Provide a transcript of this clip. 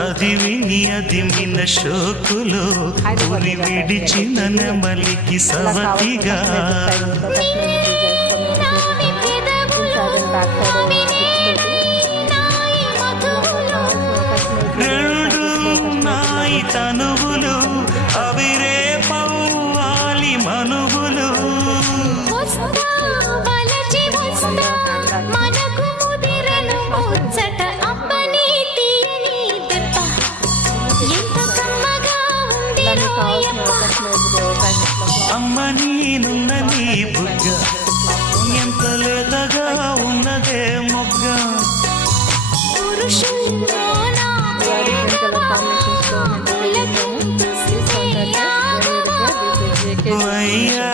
అది విని అది మిన షోకులో ఊరి విడిచిన నెమలికి సవతిగా రెండు నాయి తనువులు అవిరే పవ్వాలి మనువులు అమ్మ నేనున్న నీ బుగ్గ ఎంత లేతగా ఉన్నదే మొగ్గ వయ్యా